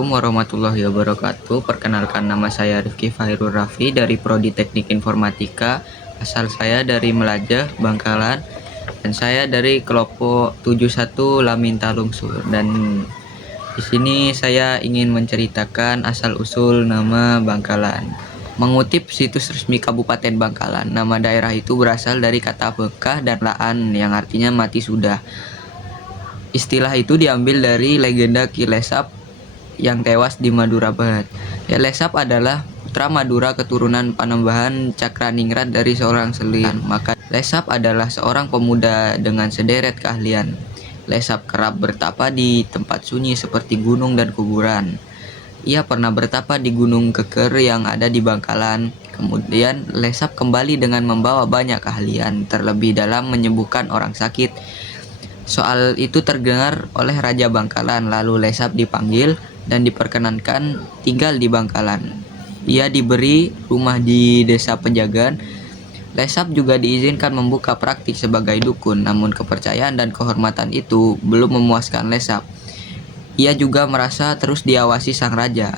Assalamualaikum warahmatullahi wabarakatuh. Perkenalkan, nama saya Rifki Fahirul Raffi dari Prodi Teknik Informatika. Asal saya dari Melajah, Bangkalan, dan saya dari kelompok 71 Laminta Lungsur. Dan di sini saya ingin menceritakan asal-usul nama Bangkalan. Mengutip situs resmi Kabupaten Bangkalan, nama daerah itu berasal dari kata Bekah dan Laan yang artinya mati sudah. Istilah itu diambil dari legenda Ki Lesap yang tewas di Madura Barat. Lesap adalah putra Madura keturunan Panembahan Cakraningrat dari seorang selir. Maka Lesap adalah seorang pemuda dengan sederet keahlian. Lesap kerap bertapa di tempat sunyi seperti gunung dan kuburan. Ia pernah bertapa di Gunung Keker yang ada di Bangkalan. Kemudian Lesap kembali dengan membawa banyak keahlian, terlebih dalam menyembuhkan orang sakit. Soal itu terdengar oleh Raja Bangkalan, lalu Lesap dipanggil dan diperkenankan tinggal di Bangkalan. Ia diberi rumah di desa Penjagaan. Lesap juga diizinkan membuka praktik sebagai dukun, namun kepercayaan dan kehormatan itu belum memuaskan Lesap. Ia juga merasa terus diawasi sang raja.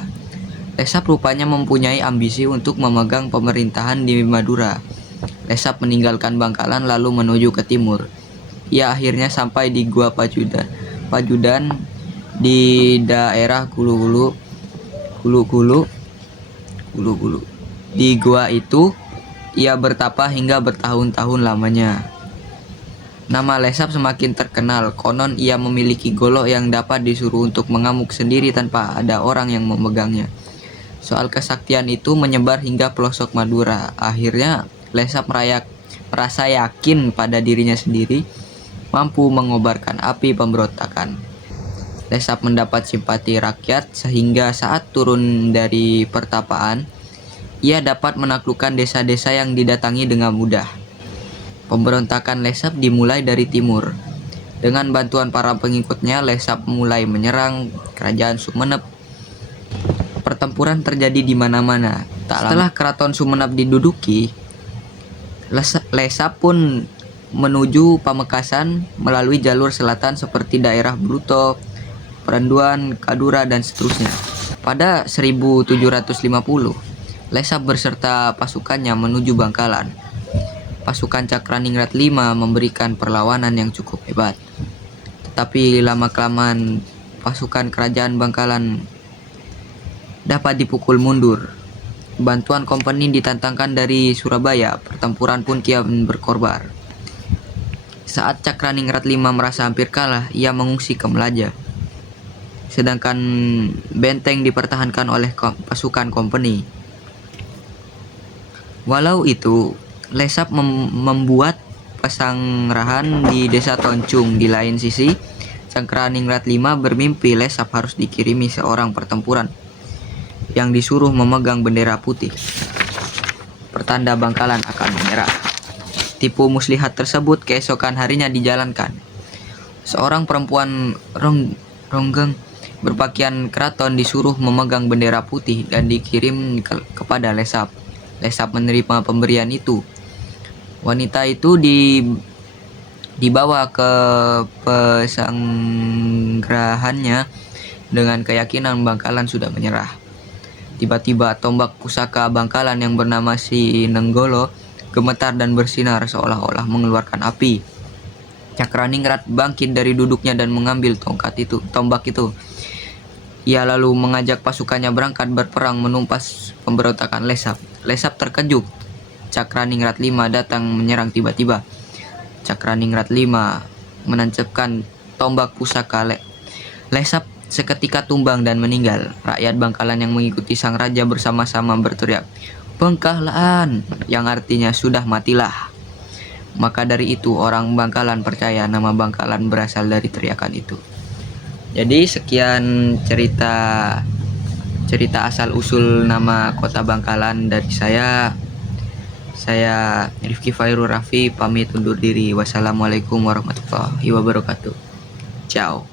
Lesap rupanya mempunyai ambisi untuk memegang pemerintahan di Madura. Lesap meninggalkan Bangkalan lalu menuju ke timur. Ia akhirnya sampai di Gua Pajudan di daerah Gulu-Gulu. Di gua itu ia bertapa hingga bertahun-tahun lamanya. Nama Lesap semakin terkenal. Konon ia memiliki golok yang dapat disuruh untuk mengamuk sendiri tanpa ada orang yang memegangnya. Soal kesaktian itu menyebar hingga pelosok Madura. Akhirnya Lesap merasa yakin pada dirinya sendiri mampu mengobarkan api pemberontakan. Lesap mendapat simpati rakyat sehingga saat turun dari pertapaan, ia dapat menaklukkan desa-desa yang didatangi dengan mudah. Pemberontakan Lesap dimulai dari timur. Dengan bantuan para pengikutnya, Lesap mulai menyerang kerajaan Sumenep. Pertempuran terjadi di mana-mana. Setelah keraton Sumenep diduduki, Lesap pun menuju Pamekasan melalui jalur selatan seperti daerah Bruto, Perenduan, Kadura, dan seterusnya. Pada 1750, Lesap berserta pasukannya menuju Bangkalan. Pasukan Cakraningrat V memberikan perlawanan yang cukup hebat. Tetapi lama-kelamaan pasukan kerajaan Bangkalan dapat dipukul mundur. Bantuan kompeni ditantangkan dari Surabaya. Pertempuran pun kian berkorban. Saat Cakraningrat V merasa hampir kalah, ia mengungsi ke Melajah. Sedangkan benteng dipertahankan oleh pasukan kompeni. Walau itu, Lesap membuat pasanggrahan di desa Toncung. Di lain sisi, Cakraningrat V bermimpi Lesap harus dikirimi seorang pertempuran yang disuruh memegang bendera putih. Pertanda Bangkalan akan menyerah. Tipu muslihat tersebut keesokan harinya dijalankan. Seorang perempuan ronggeng berpakaian keraton disuruh memegang bendera putih dan dikirim kepada Lesap. Lesap menerima pemberian itu. Wanita itu dibawa ke pesanggrahannya dengan keyakinan Bangkalan sudah menyerah. Tiba-tiba tombak pusaka Bangkalan yang bernama Si Nenggolo gemetar dan bersinar seolah-olah mengeluarkan api. Cakraningrat bangkit dari duduknya dan mengambil tombak itu. Ia lalu mengajak pasukannya berangkat berperang menumpas pemberontakan Lesap. Lesap terkejut. Cakraningrat V datang menyerang tiba-tiba. Cakraningrat V menancapkan tombak pusaka Lesap seketika tumbang dan meninggal. Rakyat Bangkalan yang mengikuti sang raja bersama-sama berteriak, "Bengkahlaan," yang artinya sudah matilah. Maka dari itu orang Bangkalan percaya nama Bangkalan berasal dari teriakan itu. Jadi sekian cerita asal usul nama kota Bangkalan dari saya. Saya Rifki Fahirul Raffi pamit undur diri. Wassalamualaikum warahmatullahi wabarakatuh. Ciao.